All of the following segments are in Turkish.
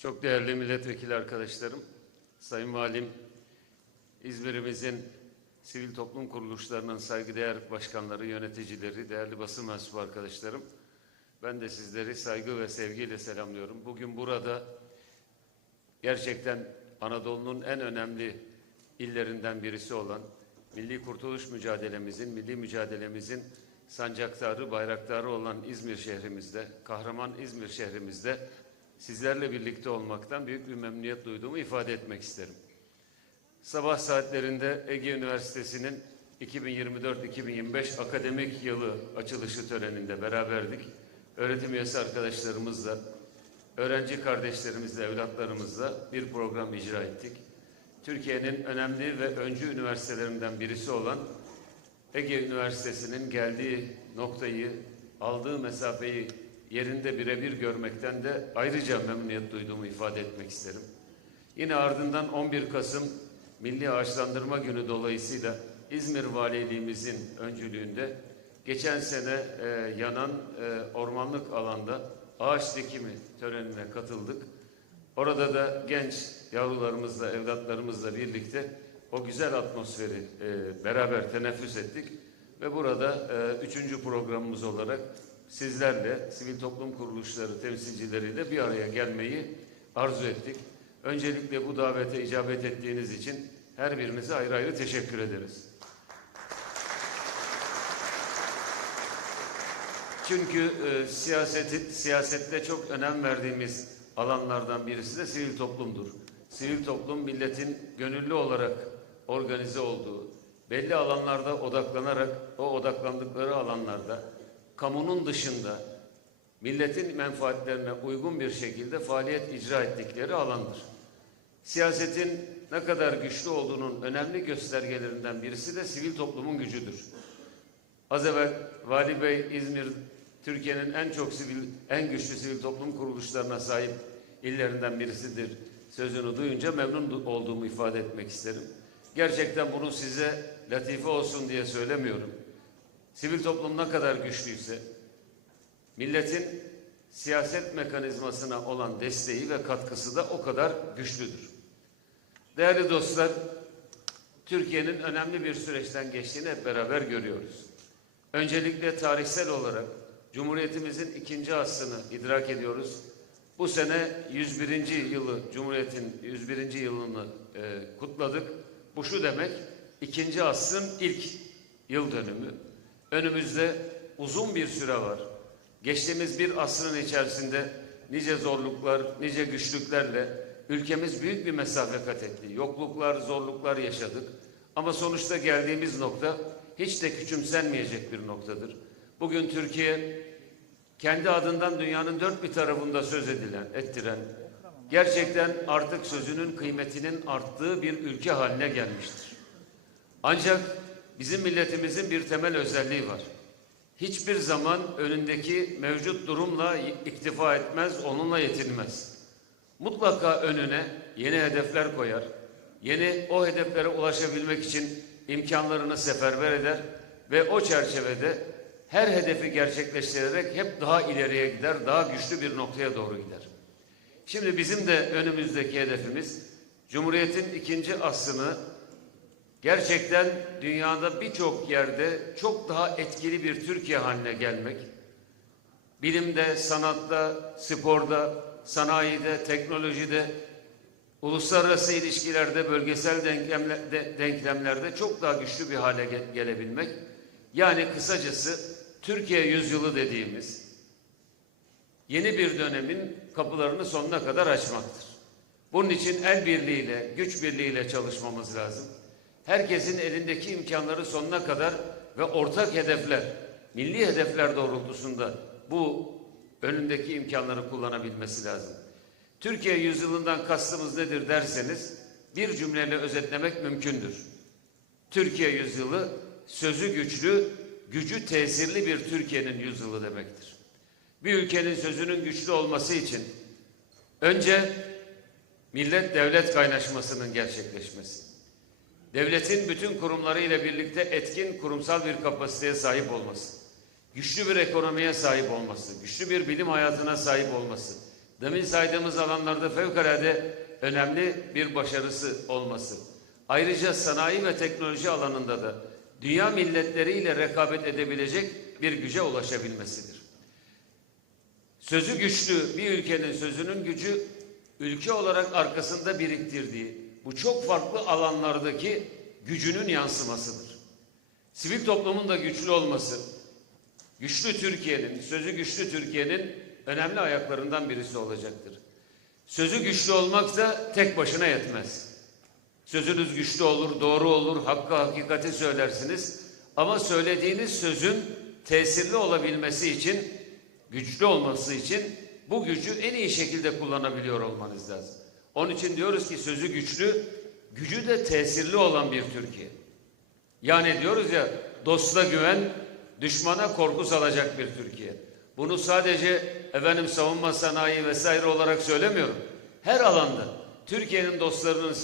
Çok değerli milletvekili arkadaşlarım, Sayın Valim, İzmir'imizin sivil toplum kuruluşlarının saygıdeğer başkanları, yöneticileri, değerli basın mensubu arkadaşlarım, ben de sizleri saygı ve sevgiyle selamlıyorum. Bugün burada gerçekten Anadolu'nun en önemli illerinden birisi olan milli kurtuluş mücadelemizin, milli mücadelemizin sancaktarı, bayraktarı olan İzmir şehrimizde, kahraman İzmir şehrimizde sizlerle birlikte olmaktan büyük bir memnuniyet duyduğumu ifade etmek isterim. Sabah saatlerinde Ege Üniversitesi'nin 2024-2025 akademik yılı açılışı töreninde beraberdik. Öğretim üyesi arkadaşlarımızla, öğrenci kardeşlerimizle, evlatlarımızla bir program icra ettik. Türkiye'nin önemli ve öncü üniversitelerinden birisi olan Ege Üniversitesi'nin geldiği noktayı, aldığı mesafeyi yerinde birebir görmekten de ayrıca memnuniyet duyduğumu ifade etmek isterim. Yine ardından 11 Kasım Milli Ağaçlandırma Günü dolayısıyla İzmir Valiliğimizin öncülüğünde geçen sene e, yanan e, ormanlık alanda ağaç dikimi törenine katıldık. Orada da genç yavrularımızla, evlatlarımızla birlikte o güzel atmosferi e, beraber teneffüs ettik. Ve burada e, üçüncü programımız olarak sizlerle, sivil toplum kuruluşları temsilcileriyle bir araya gelmeyi arzu ettik. Öncelikle bu davete icabet ettiğiniz için her birinize ayrı ayrı teşekkür ederiz. Çünkü e, siyaseti, siyasette çok önem verdiğimiz alanlardan birisi de sivil toplumdur. Sivil toplum milletin gönüllü olarak organize olduğu, belli alanlarda odaklanarak o odaklandıkları alanlarda kamunun dışında milletin menfaatlerine uygun bir şekilde faaliyet icra ettikleri alandır. Siyasetin ne kadar güçlü olduğunun önemli göstergelerinden birisi de sivil toplumun gücüdür. Az evvel Vali Bey İzmir Türkiye'nin en çok sivil, en güçlü sivil toplum kuruluşlarına sahip illerinden birisidir. Sözünü duyunca memnun olduğumu ifade etmek isterim. Gerçekten bunu size latife olsun diye söylemiyorum. Sivil toplum ne kadar güçlüyse milletin siyaset mekanizmasına olan desteği ve katkısı da o kadar güçlüdür. Değerli dostlar, Türkiye'nin önemli bir süreçten geçtiğini hep beraber görüyoruz. Öncelikle tarihsel olarak Cumhuriyetimizin ikinci aslını idrak ediyoruz. Bu sene 101. yılı, Cumhuriyet'in 101. yılını e, kutladık. Bu şu demek, ikinci asrın ilk yıl dönümü. Önümüzde uzun bir süre var. Geçtiğimiz bir asrın içerisinde nice zorluklar, nice güçlüklerle ülkemiz büyük bir mesafe kat etti. Yokluklar, zorluklar yaşadık. Ama sonuçta geldiğimiz nokta hiç de küçümsenmeyecek bir noktadır. Bugün Türkiye kendi adından dünyanın dört bir tarafında söz edilen, ettiren, gerçekten artık sözünün kıymetinin arttığı bir ülke haline gelmiştir. Ancak bizim milletimizin bir temel özelliği var. Hiçbir zaman önündeki mevcut durumla iktifa etmez, onunla yetinmez. Mutlaka önüne yeni hedefler koyar, yeni o hedeflere ulaşabilmek için imkanlarını seferber eder ve o çerçevede her hedefi gerçekleştirerek hep daha ileriye gider, daha güçlü bir noktaya doğru gider. Şimdi bizim de önümüzdeki hedefimiz Cumhuriyet'in ikinci aslını gerçekten dünyada birçok yerde çok daha etkili bir Türkiye haline gelmek. Bilimde, sanatta, sporda, sanayide, teknolojide, uluslararası ilişkilerde, bölgesel denklemlerde, çok daha güçlü bir hale gelebilmek. Yani kısacası Türkiye yüzyılı dediğimiz yeni bir dönemin kapılarını sonuna kadar açmaktır. Bunun için el birliğiyle, güç birliğiyle çalışmamız lazım. Herkesin elindeki imkanları sonuna kadar ve ortak hedefler, milli hedefler doğrultusunda bu önündeki imkanları kullanabilmesi lazım. Türkiye yüzyılından kastımız nedir derseniz bir cümleyle özetlemek mümkündür. Türkiye yüzyılı sözü güçlü, gücü tesirli bir Türkiye'nin yüzyılı demektir. Bir ülkenin sözünün güçlü olması için önce millet devlet kaynaşmasının gerçekleşmesi, devletin bütün kurumları ile birlikte etkin kurumsal bir kapasiteye sahip olması, güçlü bir ekonomiye sahip olması, güçlü bir bilim hayatına sahip olması, demin saydığımız alanlarda fevkalade önemli bir başarısı olması. Ayrıca sanayi ve teknoloji alanında da dünya milletleriyle rekabet edebilecek bir güce ulaşabilmesidir. Sözü güçlü bir ülkenin sözünün gücü ülke olarak arkasında biriktirdiği bu çok farklı alanlardaki gücünün yansımasıdır. Sivil toplumun da güçlü olması, güçlü Türkiye'nin, sözü güçlü Türkiye'nin önemli ayaklarından birisi olacaktır. Sözü güçlü olmak da tek başına yetmez. Sözünüz güçlü olur, doğru olur, hakkı hakikati söylersiniz. Ama söylediğiniz sözün tesirli olabilmesi için, güçlü olması için bu gücü en iyi şekilde kullanabiliyor olmanız lazım. Onun için diyoruz ki sözü güçlü, gücü de tesirli olan bir Türkiye. Yani diyoruz ya dosta güven, düşmana korku salacak bir Türkiye. Bunu sadece efendim savunma sanayi vesaire olarak söylemiyorum. Her alanda Türkiye'nin dostlarının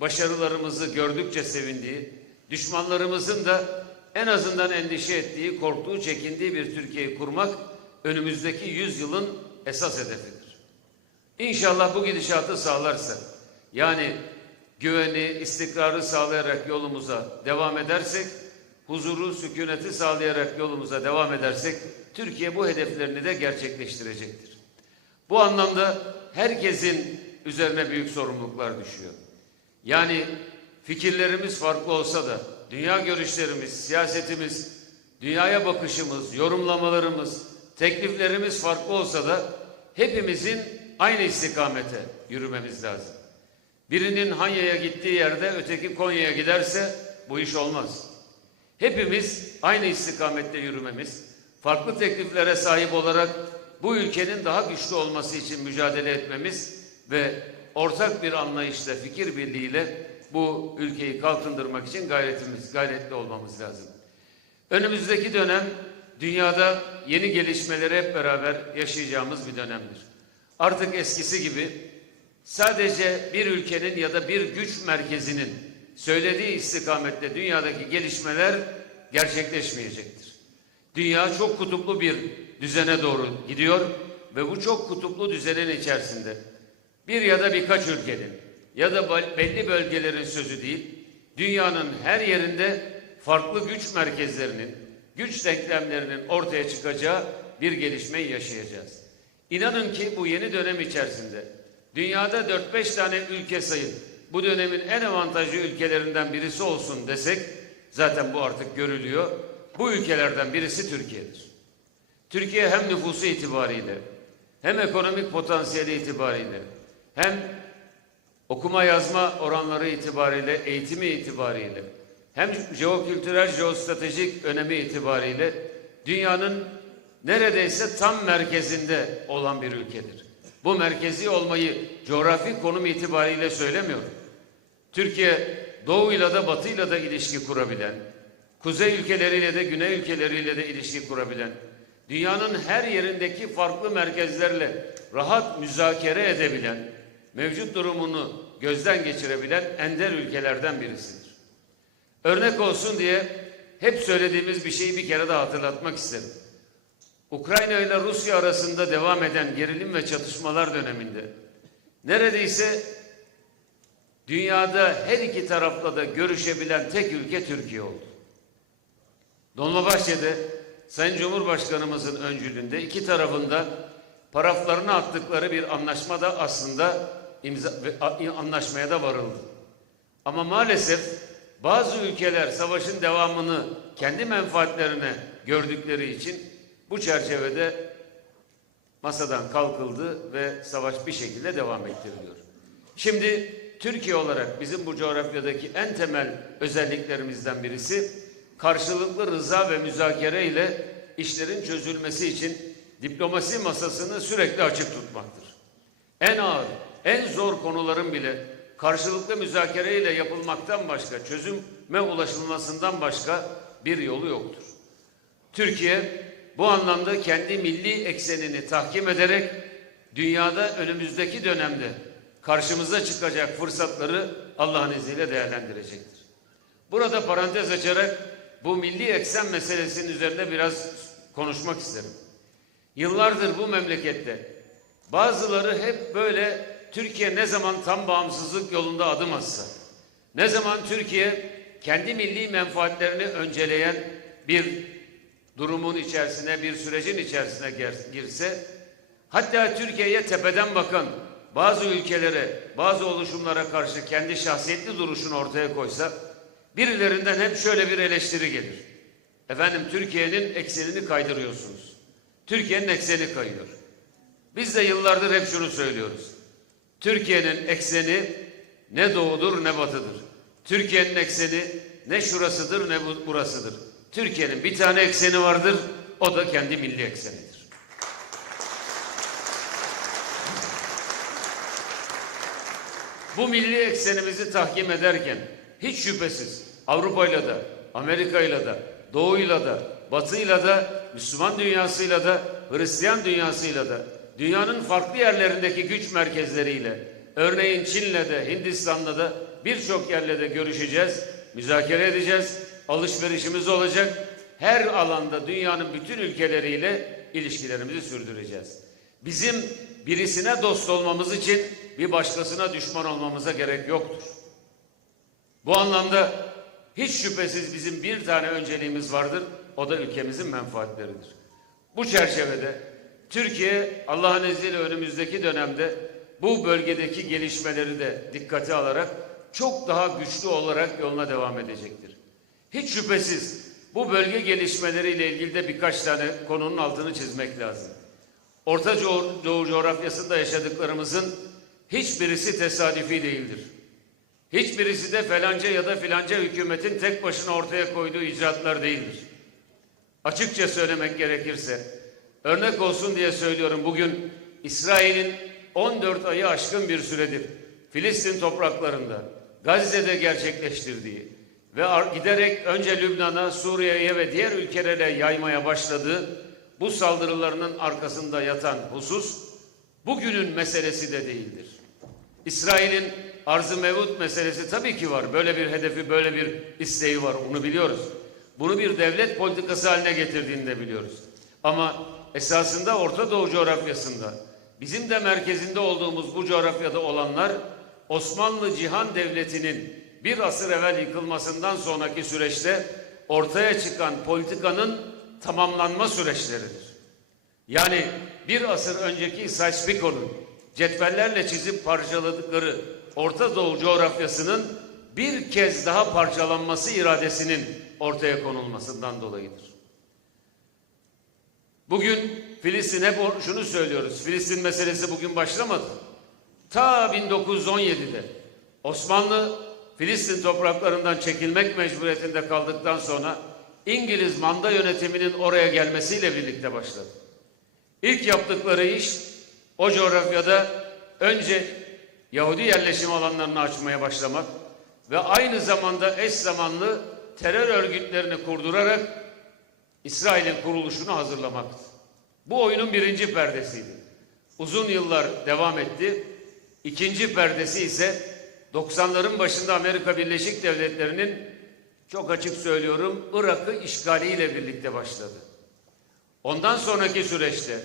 başarılarımızı gördükçe sevindiği, düşmanlarımızın da en azından endişe ettiği, korktuğu, çekindiği bir Türkiye'yi kurmak önümüzdeki yüzyılın esas hedefidir. İnşallah bu gidişatı sağlarsa, yani güveni, istikrarı sağlayarak yolumuza devam edersek, huzuru, sükuneti sağlayarak yolumuza devam edersek, Türkiye bu hedeflerini de gerçekleştirecektir. Bu anlamda herkesin üzerine büyük sorumluluklar düşüyor. Yani fikirlerimiz farklı olsa da dünya görüşlerimiz, siyasetimiz, dünyaya bakışımız, yorumlamalarımız, tekliflerimiz farklı olsa da hepimizin aynı istikamete yürümemiz lazım. Birinin Hanya'ya gittiği yerde öteki Konya'ya giderse bu iş olmaz. Hepimiz aynı istikamette yürümemiz, farklı tekliflere sahip olarak bu ülkenin daha güçlü olması için mücadele etmemiz ve ortak bir anlayışla, fikir birliğiyle bu ülkeyi kalkındırmak için gayretimiz, gayretli olmamız lazım. Önümüzdeki dönem dünyada yeni gelişmeleri hep beraber yaşayacağımız bir dönemdir. Artık eskisi gibi sadece bir ülkenin ya da bir güç merkezinin söylediği istikamette dünyadaki gelişmeler gerçekleşmeyecektir. Dünya çok kutuplu bir düzene doğru gidiyor ve bu çok kutuplu düzenin içerisinde bir ya da birkaç ülkenin ya da belli bölgelerin sözü değil, dünyanın her yerinde farklı güç merkezlerinin, güç denklemlerinin ortaya çıkacağı bir gelişmeyi yaşayacağız. İnanın ki bu yeni dönem içerisinde dünyada 4-5 tane ülke sayın bu dönemin en avantajlı ülkelerinden birisi olsun desek zaten bu artık görülüyor. Bu ülkelerden birisi Türkiye'dir. Türkiye hem nüfusu itibariyle hem ekonomik potansiyeli itibariyle hem okuma yazma oranları itibariyle, eğitimi itibariyle hem jeokültürel, jeostratejik önemi itibariyle dünyanın neredeyse tam merkezinde olan bir ülkedir. Bu merkezi olmayı coğrafi konum itibariyle söylemiyorum. Türkiye doğuyla da batıyla da ilişki kurabilen, kuzey ülkeleriyle de güney ülkeleriyle de ilişki kurabilen, dünyanın her yerindeki farklı merkezlerle rahat müzakere edebilen, mevcut durumunu gözden geçirebilen ender ülkelerden birisidir. Örnek olsun diye hep söylediğimiz bir şeyi bir kere daha hatırlatmak isterim. Ukrayna ile Rusya arasında devam eden gerilim ve çatışmalar döneminde neredeyse dünyada her iki tarafla da görüşebilen tek ülke Türkiye oldu. Dolmabahçe'de Sayın Cumhurbaşkanımızın öncülüğünde iki tarafında paraflarına attıkları bir anlaşma da aslında imza, anlaşmaya da varıldı. Ama maalesef bazı ülkeler savaşın devamını kendi menfaatlerine gördükleri için bu çerçevede masadan kalkıldı ve savaş bir şekilde devam ettiriliyor. Şimdi Türkiye olarak bizim bu coğrafyadaki en temel özelliklerimizden birisi karşılıklı rıza ve müzakere ile işlerin çözülmesi için diplomasi masasını sürekli açık tutmaktır. En ağır, en zor konuların bile karşılıklı müzakere ile yapılmaktan başka, çözüme ulaşılmasından başka bir yolu yoktur. Türkiye bu anlamda kendi milli eksenini tahkim ederek dünyada önümüzdeki dönemde karşımıza çıkacak fırsatları Allah'ın izniyle değerlendirecektir. Burada parantez açarak bu milli eksen meselesinin üzerinde biraz konuşmak isterim. Yıllardır bu memlekette Bazıları hep böyle Türkiye ne zaman tam bağımsızlık yolunda adım atsa, ne zaman Türkiye kendi milli menfaatlerini önceleyen bir durumun içerisine, bir sürecin içerisine girse, hatta Türkiye'ye tepeden bakan bazı ülkelere, bazı oluşumlara karşı kendi şahsiyetli duruşunu ortaya koysa, birilerinden hep şöyle bir eleştiri gelir. Efendim Türkiye'nin eksenini kaydırıyorsunuz. Türkiye'nin ekseni kayıyor. Biz de yıllardır hep şunu söylüyoruz. Türkiye'nin ekseni ne doğudur ne batıdır. Türkiye'nin ekseni ne şurasıdır ne bu- burasıdır. Türkiye'nin bir tane ekseni vardır, o da kendi milli eksenidir. Bu milli eksenimizi tahkim ederken hiç şüphesiz Avrupa'yla da, Amerika'yla da, Doğu'yla da, Batı'yla da, Müslüman dünyasıyla da, Hristiyan dünyasıyla da, dünyanın farklı yerlerindeki güç merkezleriyle, örneğin Çin'le de, Hindistan'la da birçok yerle de görüşeceğiz, müzakere edeceğiz, alışverişimiz olacak. Her alanda dünyanın bütün ülkeleriyle ilişkilerimizi sürdüreceğiz. Bizim birisine dost olmamız için bir başkasına düşman olmamıza gerek yoktur. Bu anlamda hiç şüphesiz bizim bir tane önceliğimiz vardır. O da ülkemizin menfaatleridir. Bu çerçevede Türkiye Allah'ın izniyle önümüzdeki dönemde bu bölgedeki gelişmeleri de dikkate alarak çok daha güçlü olarak yoluna devam edecektir. Hiç şüphesiz bu bölge gelişmeleriyle ilgili de birkaç tane konunun altını çizmek lazım. Orta Doğu coğrafyasında yaşadıklarımızın hiçbirisi tesadüfi değildir. Hiçbirisi de falanca ya da filanca hükümetin tek başına ortaya koyduğu icraatlar değildir. Açıkça söylemek gerekirse, örnek olsun diye söylüyorum bugün İsrail'in 14 ayı aşkın bir süredir Filistin topraklarında, Gazze'de gerçekleştirdiği ve giderek önce Lübnan'a, Suriye'ye ve diğer ülkelere yaymaya başladığı bu saldırılarının arkasında yatan husus bugünün meselesi de değildir. İsrail'in arzı mevut meselesi tabii ki var. Böyle bir hedefi, böyle bir isteği var. Onu biliyoruz. Bunu bir devlet politikası haline getirdiğini de biliyoruz. Ama esasında Orta Doğu coğrafyasında bizim de merkezinde olduğumuz bu coğrafyada olanlar Osmanlı Cihan Devleti'nin bir asır evvel yıkılmasından sonraki süreçte ortaya çıkan politikanın tamamlanma süreçleridir. Yani bir asır önceki Sykes-Pico'nun cetvellerle çizip parçaladıkları Orta Doğu coğrafyasının bir kez daha parçalanması iradesinin ortaya konulmasından dolayıdır. Bugün Filistin hep şunu söylüyoruz. Filistin meselesi bugün başlamadı. Ta 1917'de Osmanlı Filistin topraklarından çekilmek mecburiyetinde kaldıktan sonra İngiliz manda yönetiminin oraya gelmesiyle birlikte başladı. İlk yaptıkları iş o coğrafyada önce Yahudi yerleşim alanlarını açmaya başlamak ve aynı zamanda eş zamanlı terör örgütlerini kurdurarak İsrail'in kuruluşunu hazırlamaktı. Bu oyunun birinci perdesiydi. Uzun yıllar devam etti. İkinci perdesi ise 90'ların başında Amerika Birleşik Devletleri'nin çok açık söylüyorum Irak'ı işgaliyle birlikte başladı. Ondan sonraki süreçte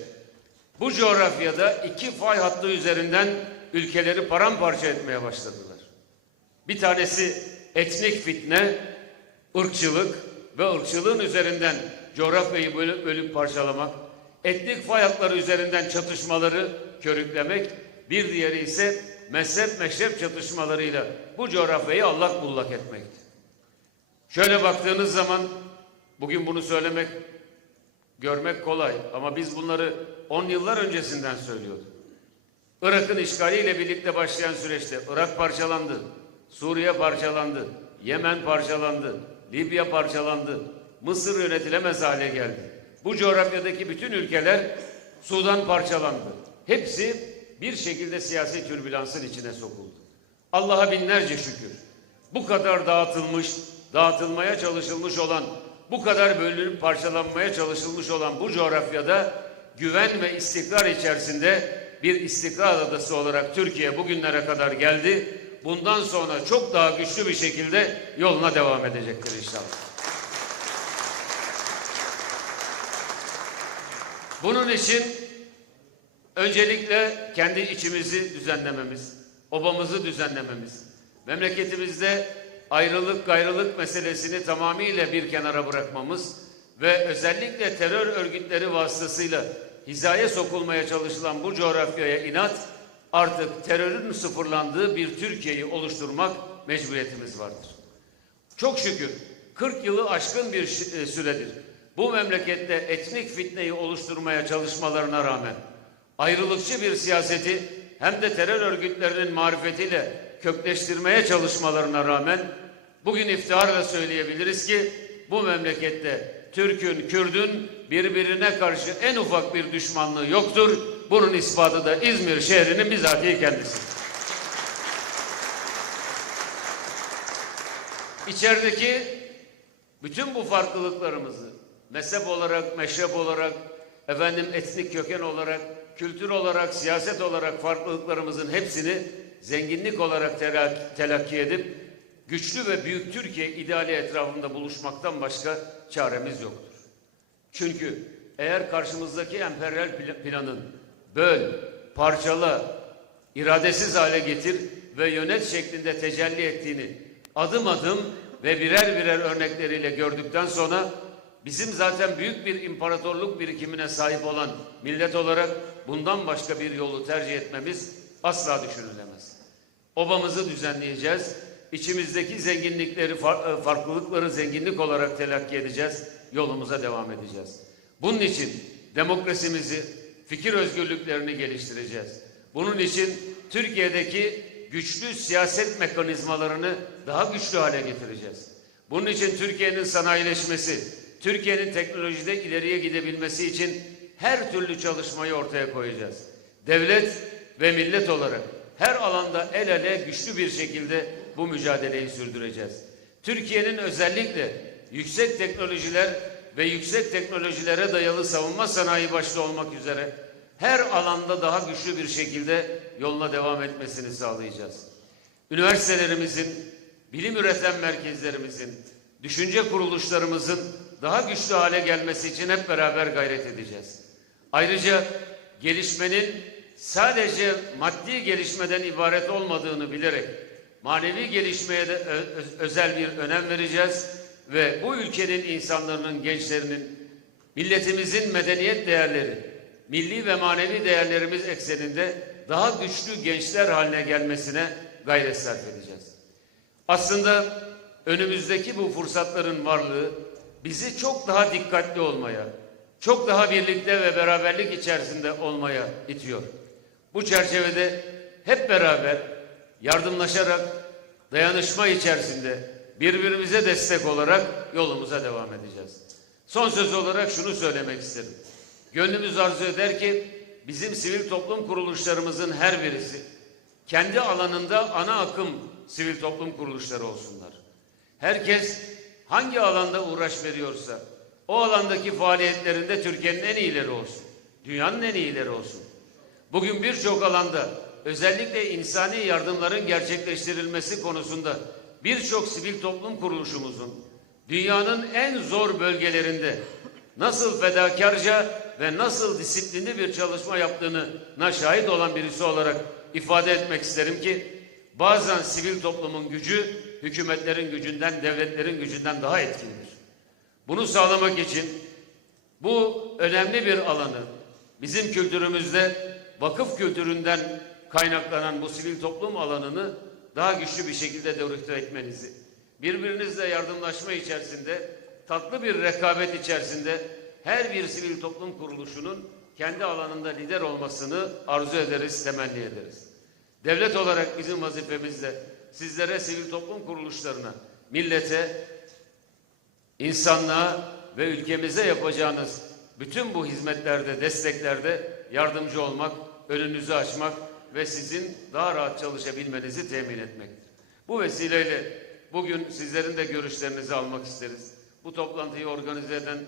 bu coğrafyada iki fay hattı üzerinden ülkeleri paramparça etmeye başladılar. Bir tanesi etnik fitne, ırkçılık ve ırkçılığın üzerinden coğrafyayı bölüp, bölüp parçalamak, etnik fay hatları üzerinden çatışmaları körüklemek, bir diğeri ise mezhep meşrep çatışmalarıyla bu coğrafyayı allak bullak etmekti. Şöyle baktığınız zaman bugün bunu söylemek, görmek kolay ama biz bunları 10 yıllar öncesinden söylüyorduk. Irak'ın işgaliyle birlikte başlayan süreçte Irak parçalandı, Suriye parçalandı, Yemen parçalandı, Libya parçalandı, Mısır yönetilemez hale geldi. Bu coğrafyadaki bütün ülkeler Sudan parçalandı. Hepsi bir şekilde siyasi türbülansın içine sokuldu. Allah'a binlerce şükür. Bu kadar dağıtılmış, dağıtılmaya çalışılmış olan, bu kadar bölünüp parçalanmaya çalışılmış olan bu coğrafyada güven ve istikrar içerisinde bir istikrar adası olarak Türkiye bugünlere kadar geldi. Bundan sonra çok daha güçlü bir şekilde yoluna devam edecektir inşallah. Bunun için Öncelikle kendi içimizi düzenlememiz, obamızı düzenlememiz, memleketimizde ayrılık gayrılık meselesini tamamıyla bir kenara bırakmamız ve özellikle terör örgütleri vasıtasıyla hizaya sokulmaya çalışılan bu coğrafyaya inat artık terörün sıfırlandığı bir Türkiye'yi oluşturmak mecburiyetimiz vardır. Çok şükür 40 yılı aşkın bir e, süredir bu memlekette etnik fitneyi oluşturmaya çalışmalarına rağmen ayrılıkçı bir siyaseti hem de terör örgütlerinin marifetiyle kökleştirmeye çalışmalarına rağmen bugün iftiharla söyleyebiliriz ki bu memlekette Türk'ün, Kürd'ün birbirine karşı en ufak bir düşmanlığı yoktur. Bunun ispatı da İzmir şehrinin bizatihi kendisi. İçerideki bütün bu farklılıklarımızı mezhep olarak, meşrep olarak, efendim etnik köken olarak, kültür olarak, siyaset olarak farklılıklarımızın hepsini zenginlik olarak tela- telakki edip güçlü ve büyük Türkiye ideali etrafında buluşmaktan başka çaremiz yoktur. Çünkü eğer karşımızdaki emperyal pla- planın böl, parçala, iradesiz hale getir ve yönet şeklinde tecelli ettiğini adım adım ve birer birer örnekleriyle gördükten sonra bizim zaten büyük bir imparatorluk birikimine sahip olan millet olarak bundan başka bir yolu tercih etmemiz asla düşünülemez. Obamızı düzenleyeceğiz. İçimizdeki zenginlikleri, e, farklılıkları zenginlik olarak telakki edeceğiz. Yolumuza devam edeceğiz. Bunun için demokrasimizi, fikir özgürlüklerini geliştireceğiz. Bunun için Türkiye'deki güçlü siyaset mekanizmalarını daha güçlü hale getireceğiz. Bunun için Türkiye'nin sanayileşmesi, Türkiye'nin teknolojide ileriye gidebilmesi için her türlü çalışmayı ortaya koyacağız. Devlet ve millet olarak her alanda el ele güçlü bir şekilde bu mücadeleyi sürdüreceğiz. Türkiye'nin özellikle yüksek teknolojiler ve yüksek teknolojilere dayalı savunma sanayi başta olmak üzere her alanda daha güçlü bir şekilde yoluna devam etmesini sağlayacağız. Üniversitelerimizin, bilim üreten merkezlerimizin, düşünce kuruluşlarımızın daha güçlü hale gelmesi için hep beraber gayret edeceğiz. Ayrıca gelişmenin sadece maddi gelişmeden ibaret olmadığını bilerek manevi gelişmeye de özel bir önem vereceğiz ve bu ülkenin insanların, gençlerinin, milletimizin medeniyet değerleri, milli ve manevi değerlerimiz ekseninde daha güçlü gençler haline gelmesine gayret sarf edeceğiz. Aslında önümüzdeki bu fırsatların varlığı bizi çok daha dikkatli olmaya, çok daha birlikte ve beraberlik içerisinde olmaya itiyor. Bu çerçevede hep beraber yardımlaşarak, dayanışma içerisinde birbirimize destek olarak yolumuza devam edeceğiz. Son söz olarak şunu söylemek isterim. Gönlümüz arzu eder ki bizim sivil toplum kuruluşlarımızın her birisi kendi alanında ana akım sivil toplum kuruluşları olsunlar. Herkes hangi alanda uğraş veriyorsa o alandaki faaliyetlerinde Türkiye'nin en iyileri olsun. Dünyanın en iyileri olsun. Bugün birçok alanda özellikle insani yardımların gerçekleştirilmesi konusunda birçok sivil toplum kuruluşumuzun dünyanın en zor bölgelerinde nasıl fedakarca ve nasıl disiplinli bir çalışma yaptığını na şahit olan birisi olarak ifade etmek isterim ki bazen sivil toplumun gücü hükümetlerin gücünden, devletlerin gücünden daha etkindir. Bunu sağlamak için bu önemli bir alanı bizim kültürümüzde vakıf kültüründen kaynaklanan bu sivil toplum alanını daha güçlü bir şekilde devrüte etmenizi, birbirinizle yardımlaşma içerisinde, tatlı bir rekabet içerisinde her bir sivil toplum kuruluşunun kendi alanında lider olmasını arzu ederiz, temenni ederiz. Devlet olarak bizim vazifemiz de sizlere sivil toplum kuruluşlarına, millete, insanlığa ve ülkemize yapacağınız bütün bu hizmetlerde, desteklerde yardımcı olmak, önünüzü açmak ve sizin daha rahat çalışabilmenizi temin etmektir. Bu vesileyle bugün sizlerin de görüşlerinizi almak isteriz. Bu toplantıyı organize eden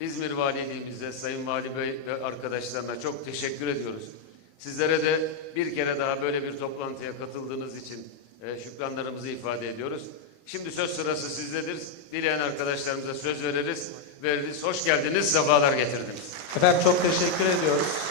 İzmir Valiliğimize, Sayın Vali Bey ve arkadaşlarına çok teşekkür ediyoruz. Sizlere de bir kere daha böyle bir toplantıya katıldığınız için e, şükranlarımızı ifade ediyoruz. Şimdi söz sırası sizdedir. Dileyen arkadaşlarımıza söz veririz, veririz. Hoş geldiniz, sefalar getirdiniz. Efendim çok teşekkür ediyoruz.